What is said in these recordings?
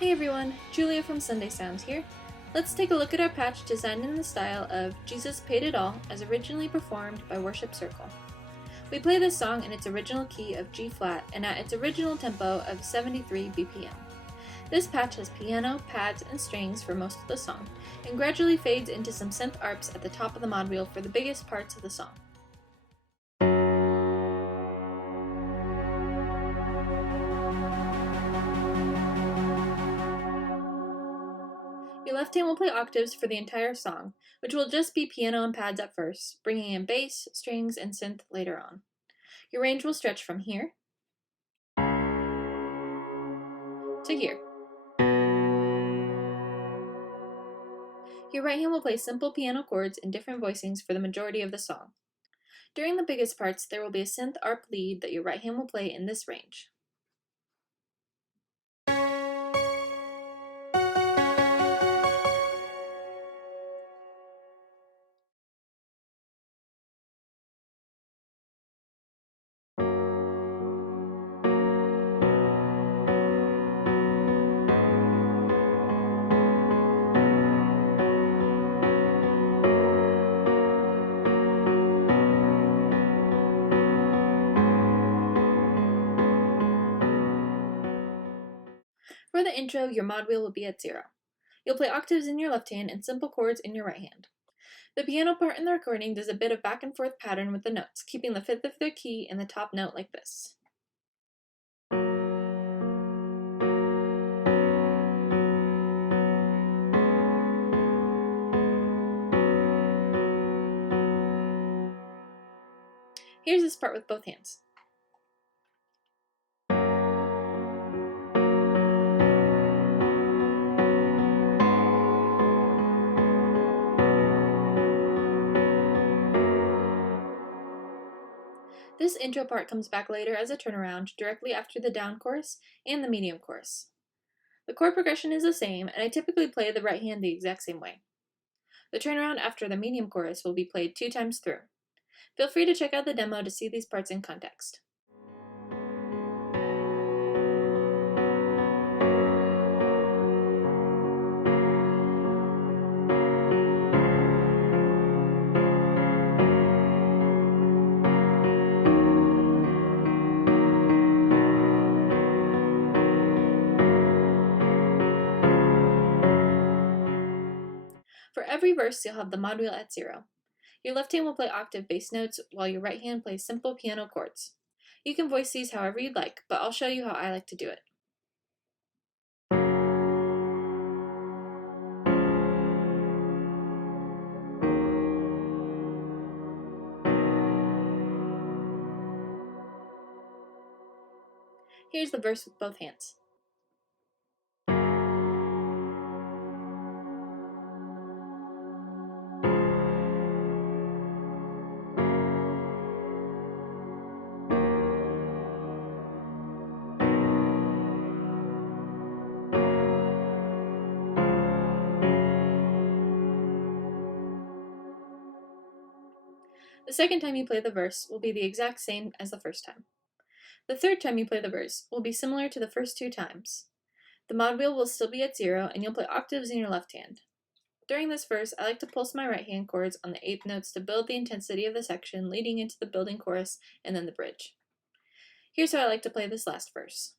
Hey everyone, Julia from Sunday Sounds here. Let's take a look at our patch designed in the style of Jesus Paid It All as originally performed by Worship Circle. We play this song in its original key of G flat and at its original tempo of 73 BPM. This patch has piano, pads, and strings for most of the song, and gradually fades into some synth arps at the top of the mod wheel for the biggest parts of the song. Your left hand will play octaves for the entire song, which will just be piano and pads at first, bringing in bass, strings, and synth later on. Your range will stretch from here to here. Your right hand will play simple piano chords in different voicings for the majority of the song. During the biggest parts, there will be a synth arp lead that your right hand will play in this range. For the intro, your mod wheel will be at 0. You'll play octaves in your left hand and simple chords in your right hand. The piano part in the recording does a bit of back and forth pattern with the notes, keeping the fifth of the key in the top note like this. Here's this part with both hands. This intro part comes back later as a turnaround directly after the down chorus and the medium chorus. The chord progression is the same, and I typically play the right hand the exact same way. The turnaround after the medium chorus will be played 2 times through. Feel free to check out the demo to see these parts in context. For every verse, you'll have the mod wheel at 0. Your left hand will play octave bass notes, while your right hand plays simple piano chords. You can voice these however you'd like, but I'll show you how I like to do it. Here's the verse with both hands. The second time you play the verse will be the exact same as the first time. The third time you play the verse will be similar to the first 2 times. The mod wheel will still be at 0, and you'll play octaves in your left hand. During this verse, I like to pulse my right hand chords on the 8th notes to build the intensity of the section leading into the building chorus and then the bridge. Here's how I like to play this last verse.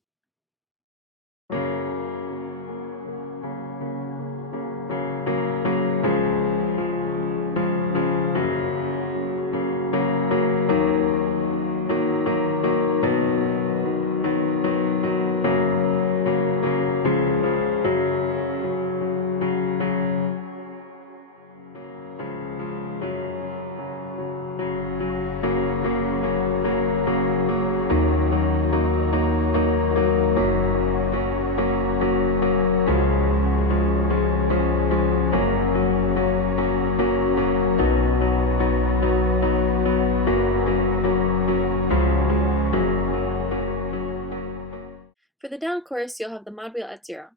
For the down chorus, you'll have the mod wheel at 0.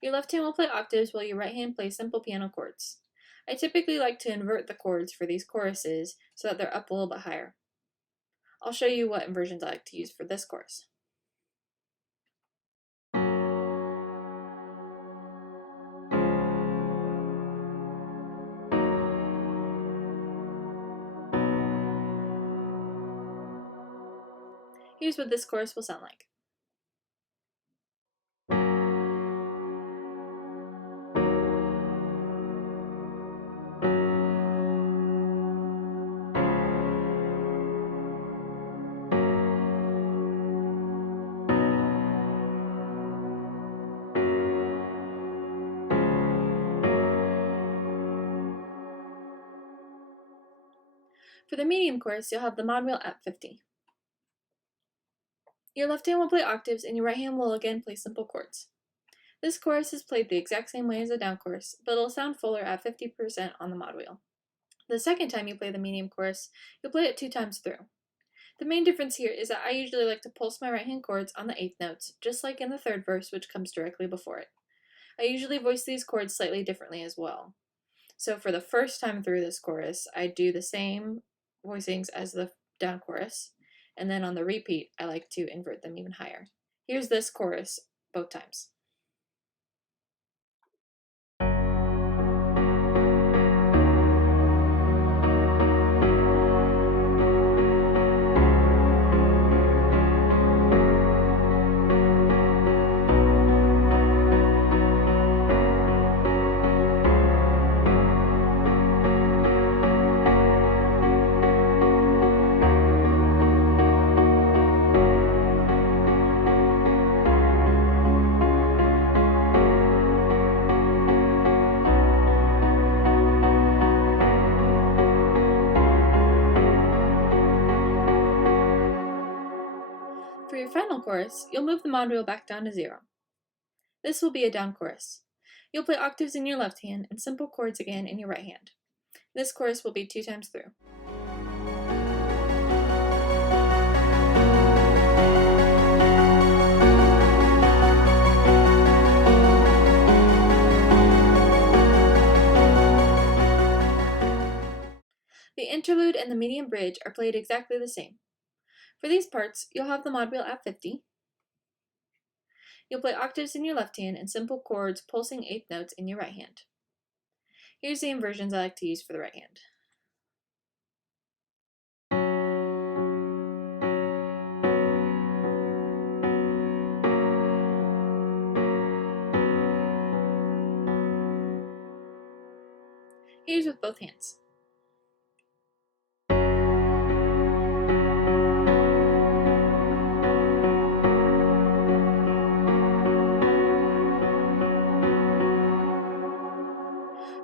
Your left hand will play octaves while your right hand plays simple piano chords. I typically like to invert the chords for these choruses so that they're up a little bit higher. I'll show you what inversions I like to use for this chorus. Here's what this chorus will sound like. For the medium chorus, you'll have the mod wheel at 50. Your left hand will play octaves and your right hand will again play simple chords. This chorus is played the exact same way as the down chorus, but it'll sound fuller at 50% on the mod wheel. The second time you play the medium chorus, you'll play it 2 times through. The main difference here is that I usually like to pulse my right hand chords on the 8th notes, just like in the third verse, which comes directly before it. I usually voice these chords slightly differently as well. So for the first time through this chorus, I do the same voicings as the down chorus, and then on the repeat, I like to invert them even higher. Here's this chorus both times. For your final chorus, you'll move the mod wheel back down to 0. This will be a down chorus. You'll play octaves in your left hand and simple chords again in your right hand. This chorus will be 2 times through. The interlude and the medium bridge are played exactly the same. For these parts, you'll have the mod wheel at 50. You'll play octaves in your left hand and simple chords pulsing 8th notes in your right hand. Here's the inversions I like to use for the right hand. Here's with both hands.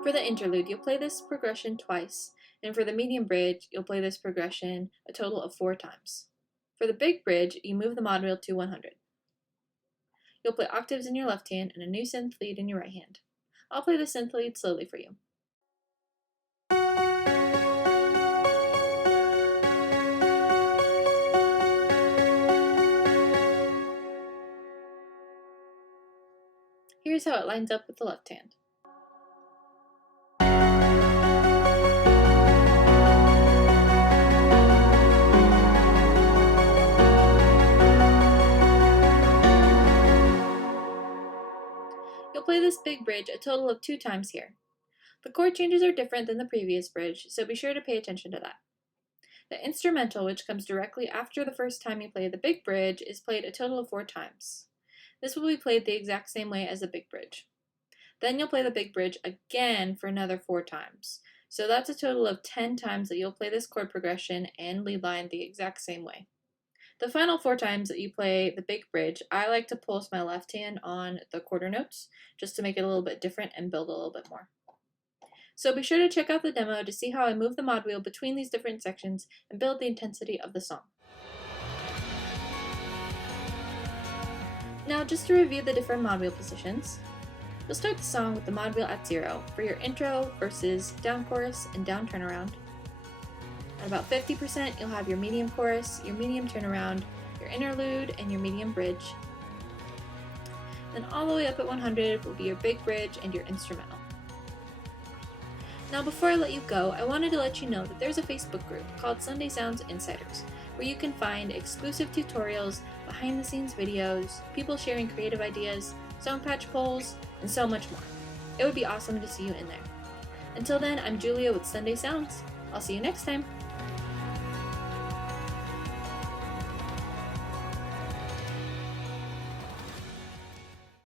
For the interlude, you'll play this progression twice, and for the medium bridge, you'll play this progression a total of 4 times. For the big bridge, you move the mod wheel to 100. You'll play octaves in your left hand and a new synth lead in your right hand. I'll play the synth lead slowly for you. Here's how it lines up with the left hand. You'll play this big bridge a total of 2 times here. The chord changes are different than the previous bridge, so be sure to pay attention to that. The instrumental, which comes directly after the first time you play the big bridge, is played a total of 4 times. This will be played the exact same way as the big bridge. Then you'll play the big bridge again for another 4 times. So that's a total of 10 times that you'll play this chord progression and lead line the exact same way. The final 4 times that you play the big bridge, I like to pulse my left hand on the quarter notes just to make it a little bit different and build a little bit more. So be sure to check out the demo to see how I move the mod wheel between these different sections and build the intensity of the song. Now, just to review the different mod wheel positions, you'll start the song with the mod wheel at 0 for your intro, verses, down chorus, and down turnaround. At about 50%, you'll have your medium chorus, your medium turnaround, your interlude, and your medium bridge. Then all the way up at 100 will be your big bridge and your instrumental. Now before I let you go, I wanted to let you know that there's a Facebook group called Sunday Sounds Insiders, where you can find exclusive tutorials, behind the scenes videos, people sharing creative ideas, song patch polls, and so much more. It would be awesome to see you in there. Until then, I'm Julia with Sunday Sounds. I'll see you next time.